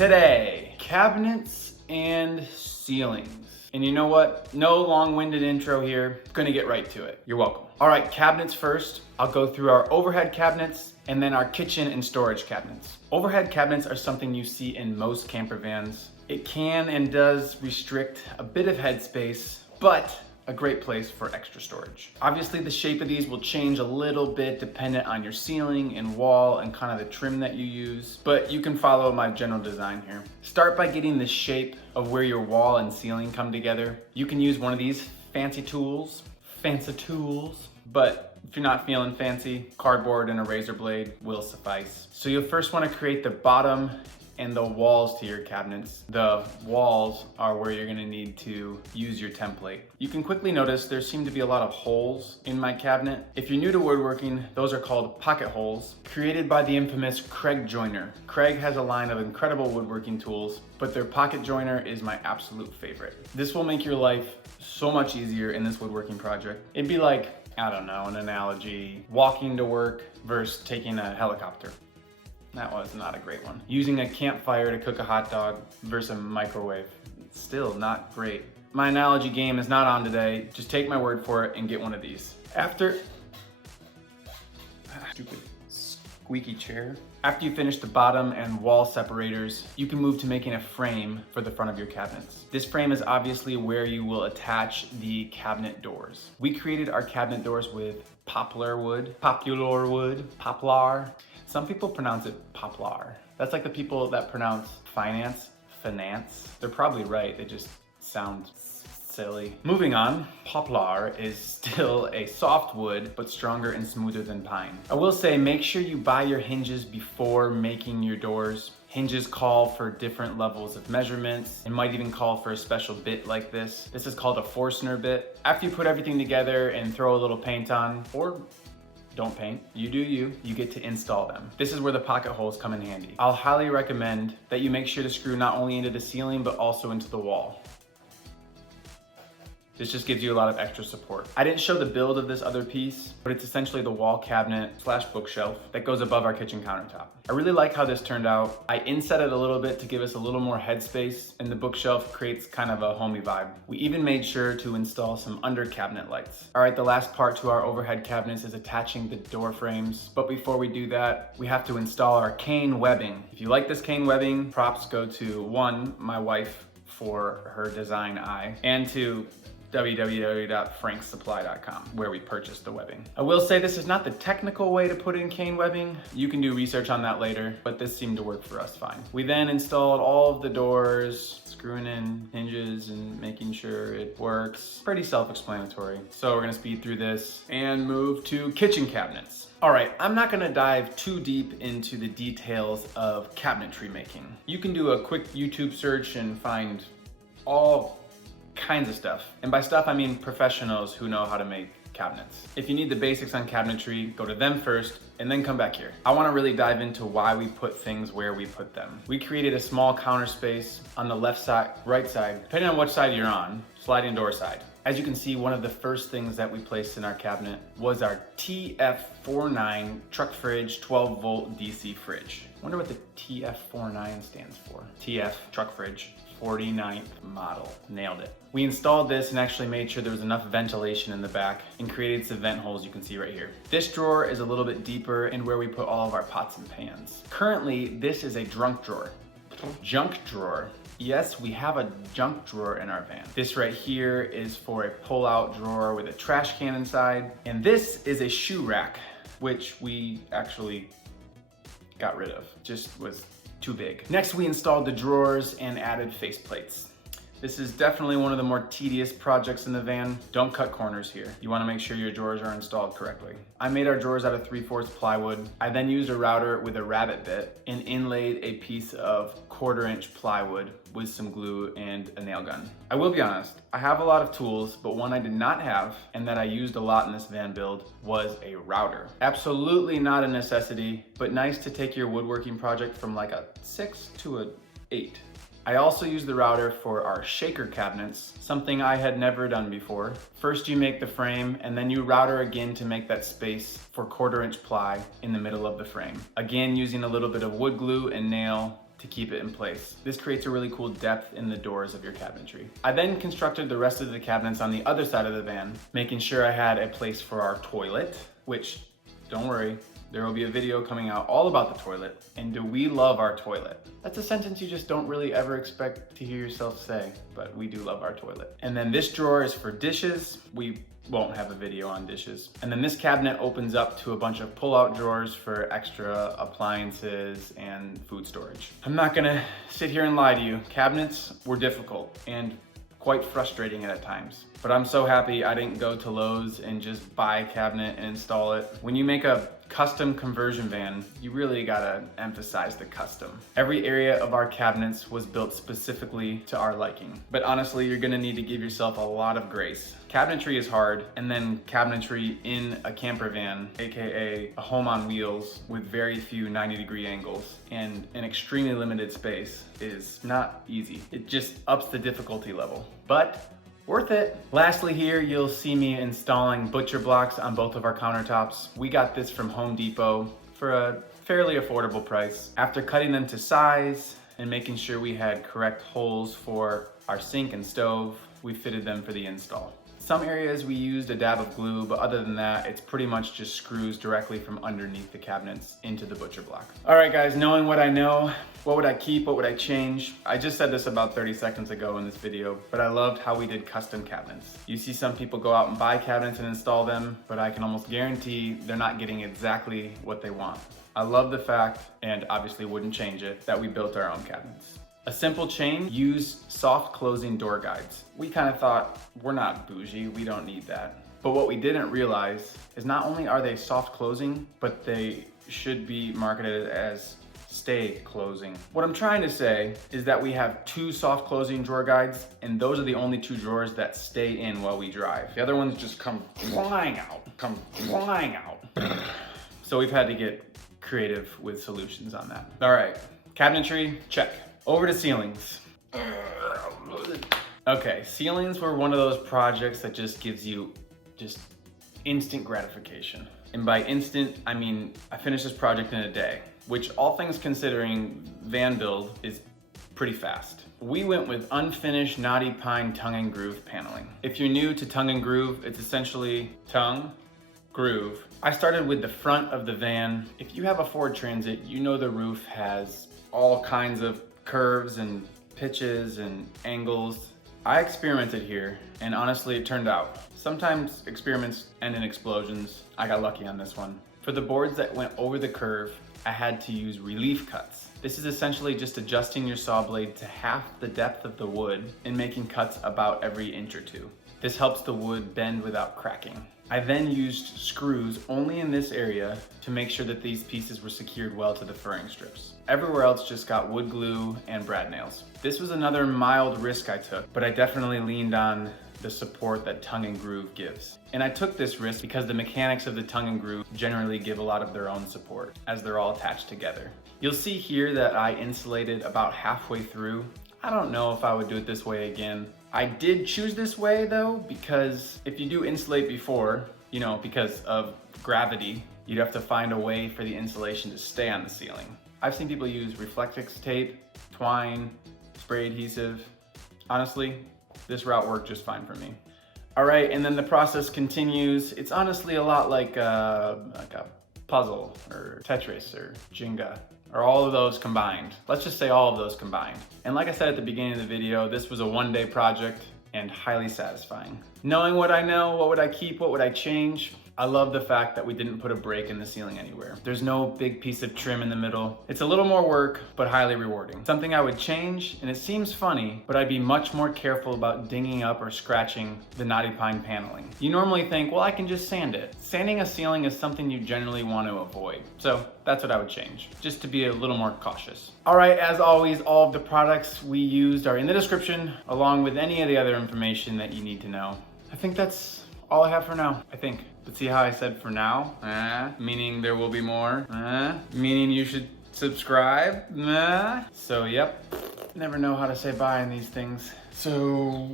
Today, cabinets and ceilings. And you know what? No long-winded intro here. Gonna get right to it. You're welcome. All right, cabinets first. I'll go through our overhead cabinets and then our kitchen and storage cabinets. Overhead cabinets are something you see in most camper vans. It can and does restrict a bit of headspace, but a great place for extra storage. Obviously, the shape of these will change a little bit dependent on your ceiling and wall and kind of the trim that you use, but you can follow my general design here. Start by getting the shape of where your wall and ceiling come together. You can use one of these fancy tools, but if you're not feeling fancy, cardboard and a razor blade will suffice. So you'll first want to create the bottom and the walls to your cabinets. The walls are where you're gonna need to use your template. You can quickly notice there seem to be a lot of holes in my cabinet. If you're new to woodworking, those are called pocket holes, created by the infamous Craig Joiner. Craig has a line of incredible woodworking tools, but their pocket joiner is my absolute favorite. This will make your life so much easier in this woodworking project. It'd be like, I don't know, an analogy, walking to work versus taking a helicopter. That was not a great one. Using a campfire to cook a hot dog versus a microwave. Still not great. My analogy game is not on today. Just take my word for it and get one of these. Stupid squeaky chair. After you finish the bottom and wall separators, you can move to making a frame for the front of your cabinets. This frame is obviously where you will attach the cabinet doors. We created our cabinet doors with poplar. Some people pronounce it poplar. That's like the people that pronounce finance. They're probably right, they just sound silly. Moving on, poplar is still a soft wood, but stronger and smoother than pine. I will say, make sure you buy your hinges before making your doors. Hinges call for different levels of measurements and might even call for a special bit like this. This is called a Forstner bit. After you put everything together and throw a little paint on, or don't paint, you do you get to install them. This is where the pocket holes come in handy. I'll highly recommend that you make sure to screw not only into the ceiling, but also into the wall. This just gives you a lot of extra support. I didn't show the build of this other piece, but it's essentially the wall cabinet / bookshelf that goes above our kitchen countertop. I really like how this turned out. I inset it a little bit to give us a little more headspace, and the bookshelf creates kind of a homey vibe. We even made sure to install some under cabinet lights. All right, the last part to our overhead cabinets is attaching the door frames. But before we do that, we have to install our cane webbing. If you like this cane webbing, props go to one, my wife for her design eye, and to www.franksupply.com, where we purchased the webbing. I will say this is not the technical way to put in cane webbing. You can do research on that later, but this seemed to work for us fine. We then installed all of the doors, screwing in hinges and making sure it works. Pretty self-explanatory. So we're gonna speed through this and move to kitchen cabinets. All right, I'm not gonna dive too deep into the details of cabinetry making. You can do a quick YouTube search and find all kinds of stuff. And by stuff, I mean professionals who know how to make cabinets. If you need the basics on cabinetry, go to them first and then come back here. I wanna really dive into why we put things where we put them. We created a small counter space on the left side, right side, depending on which side you're on, sliding door side. As you can see, one of the first things that we placed in our cabinet was our TF49 truck fridge 12 volt DC fridge. I wonder what the TF49 stands for. TF truck fridge. 49th model. Nailed it. We installed this and actually made sure there was enough ventilation in the back and created some vent holes you can see right here. This drawer is a little bit deeper in where we put all of our pots and pans. Currently, this is a junk drawer. Yes, we have a junk drawer in our van. This right here is for a pull-out drawer with a trash can inside. And this is a shoe rack, which we actually got rid of. Just was too big. Next, we installed the drawers and added faceplates. This is definitely one of the more tedious projects in the van. Don't cut corners here. You wanna make sure your drawers are installed correctly. I made our drawers out of 3/4 plywood. I then used a router with a rabbet bit and inlaid a piece of 1/4 inch plywood with some glue and a nail gun. I will be honest, I have a lot of tools, but one I did not have and that I used a lot in this van build was a router. Absolutely not a necessity, but nice to take your woodworking project from like a 6 to a 8. I also use the router for our shaker cabinets, something I had never done before. First you make the frame and then you router again to make that space for 1/4 inch ply in the middle of the frame. Again, using a little bit of wood glue and nail to keep it in place. This creates a really cool depth in the doors of your cabinetry. I then constructed the rest of the cabinets on the other side of the van, making sure I had a place for our toilet, which, don't worry, there will be a video coming out all about the toilet. And do we love our toilet? That's a sentence you just don't really ever expect to hear yourself say, but we do love our toilet. And then this drawer is for dishes. We won't have a video on dishes. And then this cabinet opens up to a bunch of pull-out drawers for extra appliances and food storage. I'm not gonna sit here and lie to you. Cabinets were difficult and quite frustrating at times. But I'm so happy I didn't go to Lowe's and just buy a cabinet and install it. When you make a custom conversion van, you really gotta emphasize the custom. Every area of our cabinets was built specifically to our liking. But honestly, you're gonna need to give yourself a lot of grace. Cabinetry is hard, and then cabinetry in a camper van, AKA a home on wheels with very few 90-degree angles and an extremely limited space is not easy. It just ups the difficulty level, but worth it. Lastly here, you'll see me installing butcher blocks on both of our countertops. We got this from Home Depot for a fairly affordable price. After cutting them to size and making sure we had correct holes for our sink and stove, we fitted them for the install. Some areas we used a dab of glue, but other than that, it's pretty much just screws directly from underneath the cabinets into the butcher block. All right guys, knowing what I know, what would I keep, what would I change? I just said this about 30 seconds ago in this video, but I loved how we did custom cabinets. You see some people go out and buy cabinets and install them, but I can almost guarantee they're not getting exactly what they want. I love the fact, and obviously wouldn't change it, that we built our own cabinets. A simple change, use soft closing door guides. We kind of thought, we're not bougie, we don't need that. But what we didn't realize is not only are they soft closing, but they should be marketed as stay closing. What I'm trying to say is that we have 2 soft closing drawer guides, and those are the only 2 drawers that stay in while we drive. The other ones just come flying out. So we've had to get creative with solutions on that. All right, cabinetry, check. Over to ceilings. Okay, ceilings were one of those projects that just gives you just instant gratification. And by instant, I mean, I finished this project in a day, which all things considering, van build is pretty fast. We went with unfinished knotty pine tongue and groove paneling. If you're new to tongue and groove, it's essentially tongue, groove. I started with the front of the van. If you have a Ford Transit, you know the roof has all kinds of curves and pitches and angles. I experimented here, and honestly it turned out. Sometimes experiments end in explosions. I got lucky on this one. For the boards that went over the curve, I had to use relief cuts. This is essentially just adjusting your saw blade to half the depth of the wood and making cuts about every inch or 2. This helps the wood bend without cracking. I then used screws only in this area to make sure that these pieces were secured well to the furring strips. Everywhere else just got wood glue and brad nails. This was another mild risk I took, but I definitely leaned on the support that tongue and groove gives. And I took this risk because the mechanics of the tongue and groove generally give a lot of their own support as they're all attached together. You'll see here that I insulated about halfway through. I don't know if I would do it this way again. I did choose this way though, because if you do insulate before, you know, because of gravity, you'd have to find a way for the insulation to stay on the ceiling. I've seen people use Reflectix tape, twine, spray adhesive. Honestly, this route worked just fine for me. All right, and then the process continues. It's honestly a lot like a puzzle or Tetris or Jenga, or all of those combined. Let's just say all of those combined. And like I said at the beginning of the video, this was a one-day project and highly satisfying. Knowing what I know, what would I keep, what would I change? I love the fact that we didn't put a break in the ceiling anywhere. There's no big piece of trim in the middle. It's a little more work, but highly rewarding. Something I would change, and it seems funny, but I'd be much more careful about dinging up or scratching the knotty pine paneling. You normally think, well, I can just sand it. Sanding a ceiling is something you generally want to avoid. So that's what I would change, just to be a little more cautious. All right, as always, all of the products we used are in the description, along with any of the other information that you need to know. I think that's all I have for now, I think. But see how I said for now? Meaning there will be more? Meaning you should subscribe? So yep, never know how to say bye in these things. So